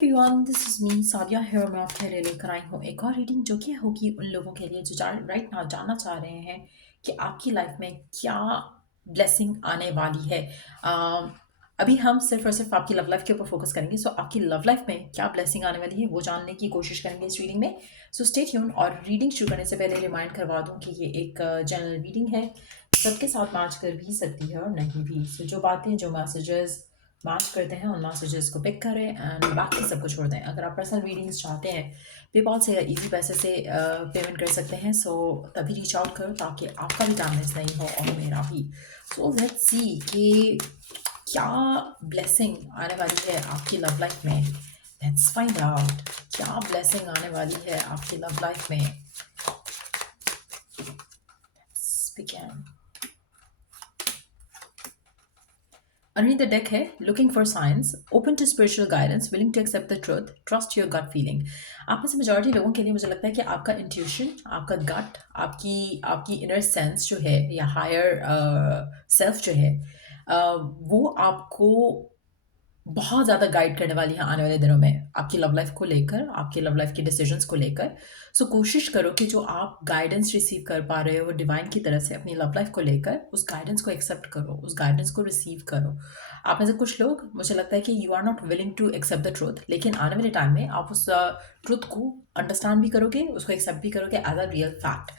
Everyone, this is me Sadia है और मैं आपके लिए लेकर आई हूँ एक और रीडिंग जो कि होगी उन लोगों के लिए जो राइट नाउ जानना चाह रहे हैं कि आपकी लाइफ में क्या ब्लेसिंग आने वाली है। अम, अभी हम सिर्फ और सिर्फ आपकी लव लाइफ के ऊपर फोकस करेंगे। सो आपकी लव लाइफ में क्या ब्लेसिंग आने वाली है वो जानने की कोशिश करेंगे इस रीडिंग में। So stay tune. और रीडिंग शुरू करने से पहले रिमाइंड करवा दूं कि ये एक जनरल रीडिंग है, सबके साथ मैच कर भी सकती है और नहीं भी। सो जो बातें जो मैसेजेस मैच करते हैं उन मैसेजेस को पिक करें एंड बाकी सबको छोड़ दें। अगर आप पर्सनल रीडिंग्स चाहते हैं पेपॉल से या इजी पैसे से पेमेंट कर सकते हैं। सो तभी रीच आउट करो ताकि आपका भी टाइम मिस नहीं हो और मेरा भी। सो लेट्स सी कि क्या ब्लेसिंग आने वाली है आपकी लव लाइफ में। लेट्स फाइंड आउट क्या ब्लेसिंग आने वाली है आपकी लव लाइफ में। Let's begin. Underneath the deck है looking for signs, open to spiritual guidance, willing to accept the truth, trust your gut feeling। आप में से मेजॉरिटी लोगों के लिए मुझे लगता है कि आपका इंट्यूशन, आपका गट, आपकी इनर सेंस जो है या हायर सेल्फ जो है, वो आपको बहुत ज़्यादा गाइड करने वाली है आने वाले दिनों में आपकी लव लाइफ को लेकर, आपकी लव लाइफ के डिसीजंस को लेकर। सो कोशिश करो कि जो आप गाइडेंस रिसीव कर पा रहे हो डिवाइन की तरफ से अपनी लव लाइफ को लेकर, उस गाइडेंस को एक्सेप्ट करो, उस गाइडेंस को रिसीव करो। आप में से कुछ लोग मुझे लगता है कि you are not willing to accept the truth, लेकिन आने वाले टाइम में आप उस ट्रूथ को अंडरस्टैंड भी करोगे, उसको एक्सेप्ट भी करोगे एज अ रियल फैक्ट।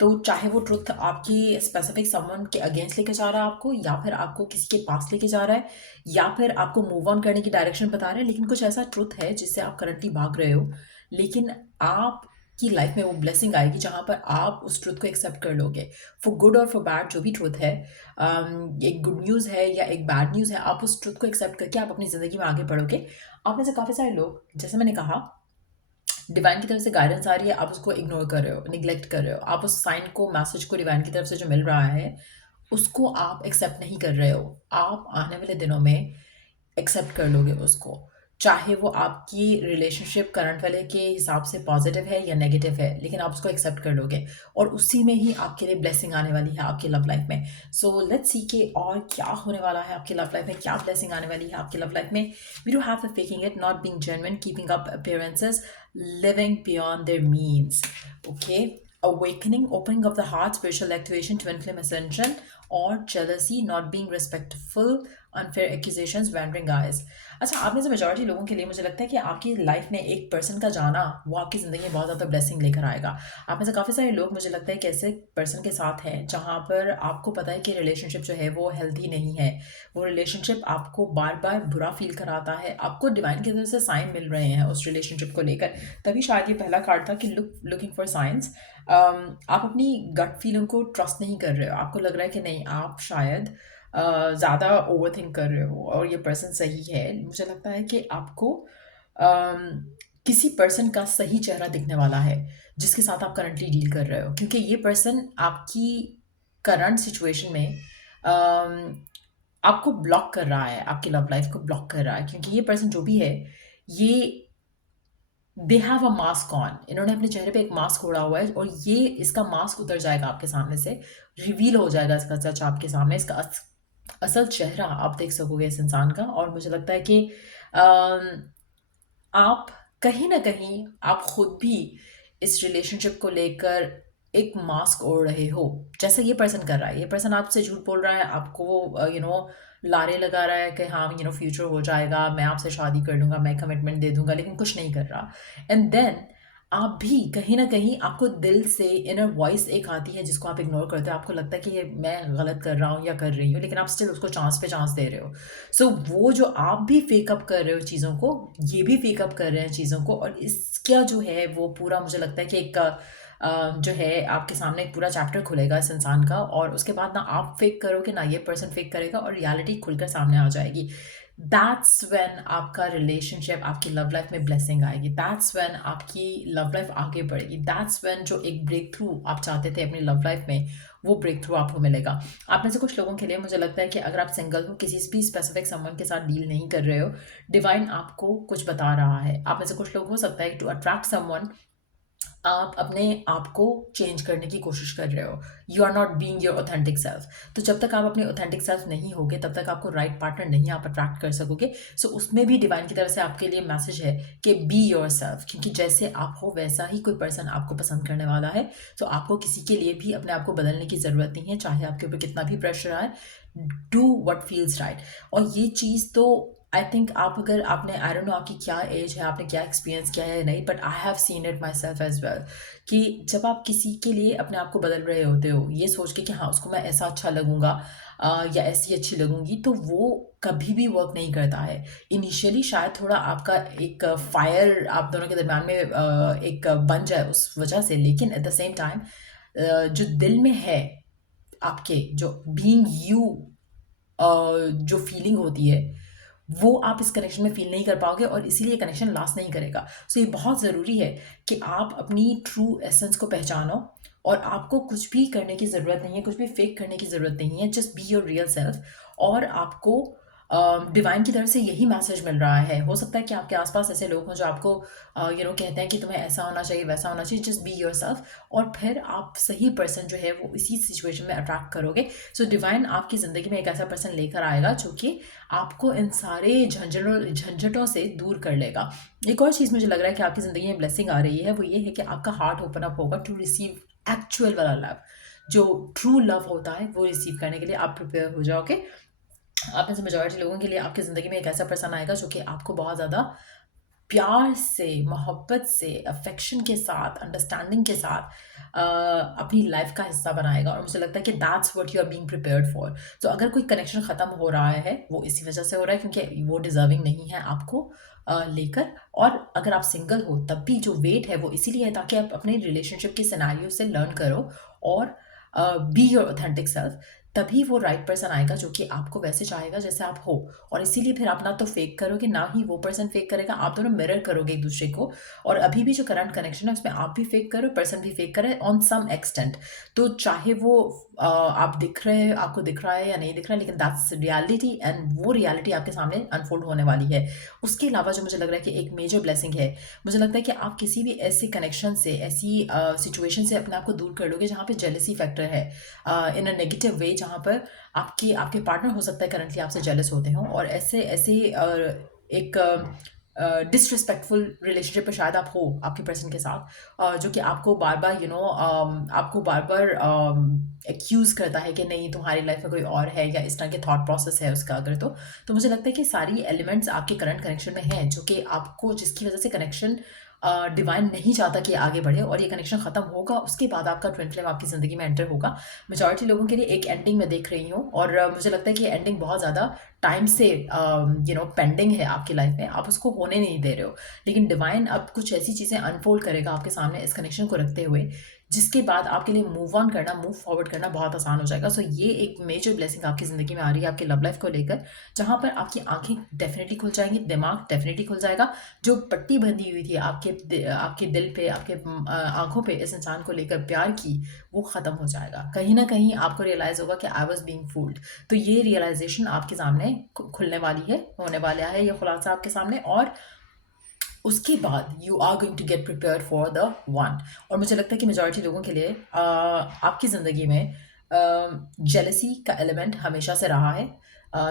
तो चाहे वो ट्रुथ आपकी स्पेसिफिक समवन के अगेंस्ट लेके जा रहा है आपको, या फिर आपको किसी के पास लेके जा रहा है, या फिर आपको मूव ऑन करने की डायरेक्शन बता रहे हैं, लेकिन कुछ ऐसा ट्रुथ है जिससे आप करंटली भाग रहे हो। लेकिन आप की लाइफ में वो ब्लेसिंग आएगी जहां पर आप उस ट्रुथ को एक्सेप्ट कर लोगे। फॉर गुड और फॉर बैड जो भी ट्रुथ है, एक गुड न्यूज़ है या एक बैड न्यूज़ है, आप उस ट्रुथ को एक्सेप्ट करके आप अपनी ज़िंदगी में आगे बढ़ोगे। आप में से काफ़ी सारे लोग, जैसे मैंने कहा, डिवाइन की तरफ से गाइडेंस आ रही है, आप उसको इग्नोर कर रहे हो, निग्लेक्ट कर रहे हो। आप उस साइन को, मैसेज को डिवाइन की तरफ से जो मिल रहा है उसको आप एक्सेप्ट नहीं कर रहे हो। आप आने वाले दिनों में एक्सेप्ट कर लोगे उसको, चाहे वो आपकी रिलेशनशिप करंट वाले के हिसाब से पॉजिटिव है या नेगेटिव है, लेकिन आप उसको एक्सेप्ट कर लोगे और उसी में ही आपके लिए ब्लेसिंग आने वाली है आपकी लव लाइफ में। सो लेट्स सी के और क्या होने वाला है आपकी लव लाइफ में, क्या ब्लेसिंग आने वाली है आपकी लव लाइफ में। We do have the faking it, not being genuine, keeping up appearances, living beyond their means. Okay, awakening, opening of the heart, spiritual activation, twin flame ascension, or jealousy, not being respectful, unfair accusations, wandering eyes। अच्छा, आप में से majority लोगों के लिए मुझे लगता है कि आपकी लाइफ में एक पर्सन का जाना वो आपकी ज़िंदगी में बहुत ज़्यादा ब्लेसिंग लेकर आएगा। आप में से काफ़ी सारे लोग मुझे लगता है कि ऐसे पर्सन के साथ हैं जहाँ पर आपको पता है कि रिलेशनशिप जो है वो हेल्दी नहीं है, वो रिलेशनशिप आपको बार बार बुरा फील कराता है, आपको डिवाइन की तरफ से साइन मिल रहे हैं उस रिलेशनशिप को लेकर। तभी शायद ये पहला कार्ड था कि लुकिंग फॉर साइंस। आप अपनी गट फीलिंग को ट्रस्ट नहीं कर रहे हो, आपको लग रहा है कि नहीं, आप शायद ज़्यादा ओवर थिंक कर रहे हो और ये पर्सन सही है। मुझे लगता है कि आपको अम, किसी पर्सन का सही चेहरा दिखने वाला है जिसके साथ आप करंटली डील कर रहे हो, क्योंकि ये पर्सन आपकी करंट सिचुएशन में आपको ब्लॉक कर रहा है, आपकी लव लाइफ को ब्लॉक कर रहा है, क्योंकि ये पर्सन जो भी है, ये they have a mask on. इन्होंने अपने चेहरे पे एक मास्क ओढ़ा हुआ है और ये इसका मास्क उतर जाएगा आपके सामने से, रिवील हो जाएगा इसका सच आपके सामने, इसका असल चेहरा आप देख सकोगे इस इंसान का। और मुझे लगता है कि अम, आप कहीं न कहीं आप खुद भी इस रिलेशनशिप को लेकर एक मास्क ओढ़ रहे हो, जैसे ये पर्सन कर रहा है। ये पर्सन आपसे झूठ बोल रहा है, आपको लारे लगा रहा है कि हाँ, फ्यूचर हो जाएगा, मैं आपसे शादी कर लूँगा, मैं कमिटमेंट दे दूँगा, लेकिन कुछ नहीं कर रहा। एंड देन आप भी कहीं न कहीं आपको दिल से इनर वॉइस एक आती है जिसको आप इग्नोर करते हो। आपको लगता है कि ये मैं गलत कर रहा हूँ या कर रही हूँ, लेकिन आप स्टिल उसको चांस पे चांस दे रहे हो। सो वो जो आप भी फेकअप कर रहे हो चीज़ों को, ये भी फेकअप कर रहे हैं चीज़ों को, और इसका जो है वो पूरा मुझे लगता है कि एक जो है आपके सामने एक पूरा चैप्टर खुलेगा इस इंसान का, और उसके बाद ना आप फेक करोगे ना ये पर्सन फेक करेगा और रियलिटी खुलकर सामने आ जाएगी। दैट्स व्हेन आपका रिलेशनशिप, आपकी लव लाइफ में ब्लेसिंग आएगी। दैट्स व्हेन आपकी लव लाइफ आगे बढ़ेगी। दैट्स व्हेन जो एक ब्रेक थ्रू आप चाहते थे अपनी लव लाइफ में, वो ब्रेक थ्रू आपको मिलेगा। आप में से कुछ लोगों के लिए मुझे लगता है कि अगर आप सिंगल हो, किसी भी स्पेसिफिक समवन के साथ डील नहीं कर रहे हो, डिवाइन आपको कुछ बता रहा है। आप में से कुछ लोग हो सकता है टू अट्रैक्ट समवन आप अपने आप को चेंज करने की कोशिश कर रहे हो, you are not being your authentic self. तो जब तक आप अपने ऑथेंटिक सेल्फ नहीं होगे तब तक आपको राइट पार्टनर नहीं आप अट्रैक्ट कर सकोगे। सो उसमें भी डिवाइन की तरफ से आपके लिए मैसेज है कि बी योर सेल्फ, क्योंकि जैसे आप हो वैसा ही कोई पर्सन आपको पसंद करने वाला है। तो आपको किसी के लिए भी अपने आप को बदलने की ज़रूरत नहीं है, चाहे आपके ऊपर कितना भी प्रेशर आए। Do what feels right. और ये चीज़ तो आई थिंक आप अगर आपने आई डोंट नो आपकी क्या एज है, आपने क्या एक्सपीरियंस किया है नहीं, but I have seen it myself as well कि जब आप किसी के लिए अपने आप को बदल रहे होते हो ये सोच के कि हाँ उसको मैं ऐसा अच्छा लगूंगा या ऐसी अच्छी लगूंगी, तो वो कभी भी वर्क नहीं करता है। इनिशियली शायद थोड़ा आपका एक फायर आप दोनों के दरम्यान में एक बन जाए उस वजह से, लेकिन एट द सेम टाइम जो दिल में है आपके, जो बीइंग यू जो फीलिंग होती है वो आप इस कनेक्शन में फील नहीं कर पाओगे और इसीलिए कनेक्शन लास्ट नहीं करेगा। सो ये बहुत ज़रूरी है कि आप अपनी ट्रू एसेंस को पहचानो और आपको कुछ भी करने की ज़रूरत नहीं है, कुछ भी फेक करने की ज़रूरत नहीं है। Just be your real self. और आपको डिवाइन की तरफ से यही मैसेज मिल रहा है। हो सकता है कि आपके आसपास ऐसे लोग हों जो आपको कहते हैं कि तुम्हें ऐसा होना चाहिए वैसा होना चाहिए। जस्ट बी योर सेल्फ और फिर आप सही पर्सन जो है वो इसी सिचुएशन में अट्रैक्ट करोगे। सो डिवाइन आपकी ज़िंदगी में एक ऐसा पर्सन लेकर आएगा जो कि आपको इन सारे झंझटों से दूर कर लेगा। एक और चीज़ मुझे लग रहा है कि आपकी ज़िंदगी में ब्लेसिंग आ रही है, वो ये है कि आपका हार्ट ओपन अप होगा टू रिसीव एक्चुअल वाला लव। जो ट्रू लव होता है वो रिसीव करने के लिए आप प्रिपेयर हो जाओगे। आप में से मेजॉरिटी लोगों के लिए आपकी ज़िंदगी में एक ऐसा पर्सन आएगा जो कि आपको बहुत ज़्यादा प्यार से, मोहब्बत से, अफेक्शन के साथ, अंडरस्टैंडिंग के साथ अपनी लाइफ का हिस्सा बनाएगा। और मुझे लगता है कि that's what you are being prepared for. तो अगर कोई कनेक्शन ख़त्म हो रहा है वो इसी वजह से हो रहा है क्योंकि वो डिज़र्विंग नहीं है आपको लेकर। और अगर आप सिंगल हो तब भी जो वेट है वो इसीलिए है ताकि आप अपने रिलेशनशिप के सिनेरियो से लर्न करो और बी योर ऑथेंटिक सेल्फ। तभी वो राइट पर्सन आएगा जो कि आपको वैसे चाहेगा जैसे आप हो। और इसीलिए फिर आप ना तो फेक करोगे ना ही वो पर्सन फेक करेगा, आप दोनों मिरर करोगे एक दूसरे को। और अभी भी जो करंट कनेक्शन है उसमें आप भी फेक करो, पर्सन भी फेक करे ऑन सम एक्सटेंट। तो चाहे वो आप दिख रहे आपको दिख रहा है या नहीं दिख रहा है, लेकिन दैट्स रियलिटी एंड वो रियलिटी आपके सामने अनफोल्ड होने वाली है। उसके अलावा जो मुझे लग रहा है कि एक मेजर ब्लेसिंग है, मुझे लगता है कि आप किसी भी ऐसे कनेक्शन से, ऐसी सिचुएशन से अपने आप को दूर कर लोगे जहाँ पे जेलसी फैक्टर है इन अ नेगेटिव वे, जहाँ पर आपके पार्टनर हो सकता है करंटली आपसे जेलस होते हों और ऐसे ऐसे एक डिसरिस्पेक्टफुल रिलेशनशिप पे शायद आप हो आपके पर्सन के साथ, जो कि आपको बार बार आपको बार बार एक्यूज़ करता है कि नहीं तुम्हारी लाइफ में कोई और है, या इस तरह के थॉट प्रोसेस है उसका अगर तो मुझे लगता है कि सारी एलिमेंट्स आपके करंट कनेक्शन में हैं जो कि आपको, जिसकी वजह से कनेक्शन डिवाइन नहीं चाहता कि आगे बढ़े और ये कनेक्शन ख़त्म होगा उसके बाद आपका ट्विन फ्लेम आपकी ज़िंदगी में एंटर होगा। मेजॉरिटी लोगों के लिए एक एंडिंग मैं देख रही हूँ और मुझे लगता है कि ये एंडिंग बहुत ज़्यादा टाइम से पेंडिंग है आपकी लाइफ में, आप उसको होने नहीं दे रहे हो। लेकिन डिवाइन अब कुछ ऐसी चीज़ें अनफोल्ड करेगा आपके सामने इस कनेक्शन को रखते हुए जिसके बाद आपके लिए मूव ऑन करना, मूव फॉरवर्ड करना बहुत आसान हो जाएगा। सो ये एक मेजर ब्लेसिंग आपकी ज़िंदगी में आ रही है आपकी लव लाइफ को लेकर, जहाँ पर आपकी आंखें डेफिनेटली खुल जाएंगी, दिमाग डेफिनेटली खुल जाएगा। जो पट्टी बंधी हुई थी आपके दिल पे, आपके आंखों पे इस इंसान को लेकर प्यार की, वो ख़त्म हो जाएगा। कहीं ना कहीं आपको रियलाइज़ होगा कि आई वॉज बीइंग फूल्ड। तो ये रियलाइजेशन आपके सामने खुलने वाली है, होने वाला है ये खुलासा आपके सामने। और उसके बाद you are going to get prepare for the one. और मुझे लगता है कि मेजॉरिटी लोगों के लिए आपकी ज़िंदगी में जेलसी का एलिमेंट हमेशा से रहा है।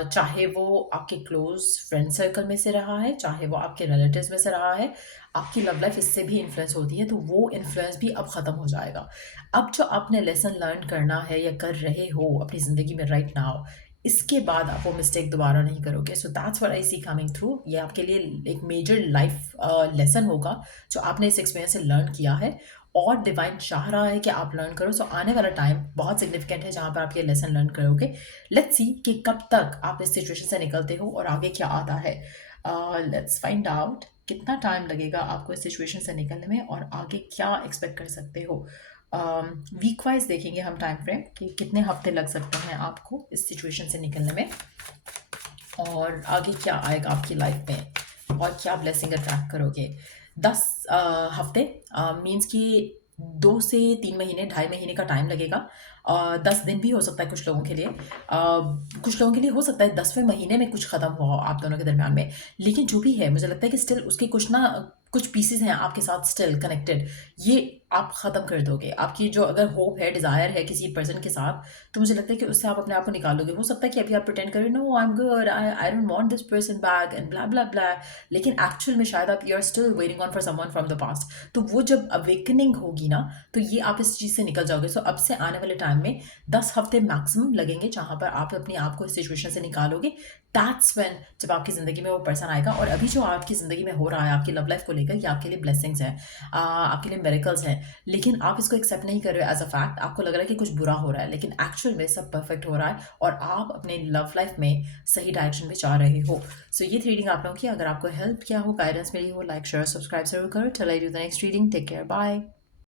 चाहे वो आपके क्लोज फ्रेंड सर्कल में से रहा है, चाहे वो आपके रिलेटिव्स में से रहा है। आपकी लव लाइफ इससे भी इन्फ्लुएंस होती है, तो वो इन्फ्लुएंस भी अब ख़त्म हो जाएगा। अब जो आपने लेसन लर्न करना है या कर रहे हो अपनी ज़िंदगी में राइट नाउ, इसके बाद आप वो मिस्टेक दोबारा नहीं करोगे। So that's what I see coming through. ये आपके लिए एक मेजर लाइफ लेसन होगा जो आपने इस एक्सपीरियंस से लर्न किया है और डिवाइन चाह रहा है कि आप लर्न करो। सो आने वाला टाइम बहुत सिग्निफिकेंट है जहाँ पर आप ये लेसन लर्न करोगे। लेट्स सी कि कब तक आप इस सिचुएशन से निकलते हो और आगे क्या आता है। लेट्स फाइंड आउट कितना टाइम लगेगा आपको इस सिचुएशन से निकलने में और आगे क्या एक्सपेक्ट कर सकते हो। वीक वाइज देखेंगे हम टाइम फ्रेम कि कितने हफ्ते लग सकते हैं आपको इस सिचुएशन से निकलने में और आगे क्या आएगा आपकी लाइफ में और क्या ब्लेसिंग अट्रैक्ट करोगे। 10 हफ्ते मीन्स कि 2 से 3 महीने, 2.5 महीने का टाइम लगेगा 10 दिन भी हो सकता है कुछ लोगों के लिए, कुछ लोगों के लिए हो सकता है 10वें महीने में कुछ ख़त्म हुआ हो आप दोनों के दरमियान में। लेकिन जो भी है मुझे लगता है कि स्टिल उसके कुछ ना कुछ पीसेस हैं आपके साथ स्टिल कनेक्टेड, ये आप ख़त्म कर दोगे। आपकी जो अगर होप है, डिज़ायर है किसी पर्सन के साथ, तो मुझे लगता है कि उससे आप अपने आप को निकाल दोगे। हो सकता है कि अभी आप प्रिटेंड करें, no I am good, I don't want this person back and blah blah blah, लेकिन एक्चुअल में शायद आप you are still waiting on for someone from the past. तो वो जब अवेकनिंग होगी ना, तो ये आप इस चीज़ से निकल जाओगे। सो अब से आने वाले टाइम में 10 हफ्ते मैक्सिमम लगेंगे जहाँ पर आप अपने आप को इस सिचुएशन से निकालोगे। दैट्स व्हेन जब आपकी ज़िंदगी में वो पर्सन आएगा। और अभी जो आपकी ज़िंदगी में हो रहा है आपकी लव लाइफ को लेकर, ये आपके लिए ब्लेसिंग्स हैं, आपके लिए मिरेकल्स हैं, लेकिन आप इसको एक्सेप्ट नहीं कर रहे हो एज अ फैक्ट। आपको लग रहा है कि कुछ बुरा हो रहा है, लेकिन एक्चुअल में सब परफेक्ट हो रहा है और आप अपने लव लाइफ में सही डायरेक्शन में जा रहे हो। सो ये थी रीडिंग आप लोगों की। अगर आपको हेल्प किया हो, गाइडेंस मिली हो, लाइक शेयर सब्सक्राइब जरूर करो। Till I do the next reading, take care, bye.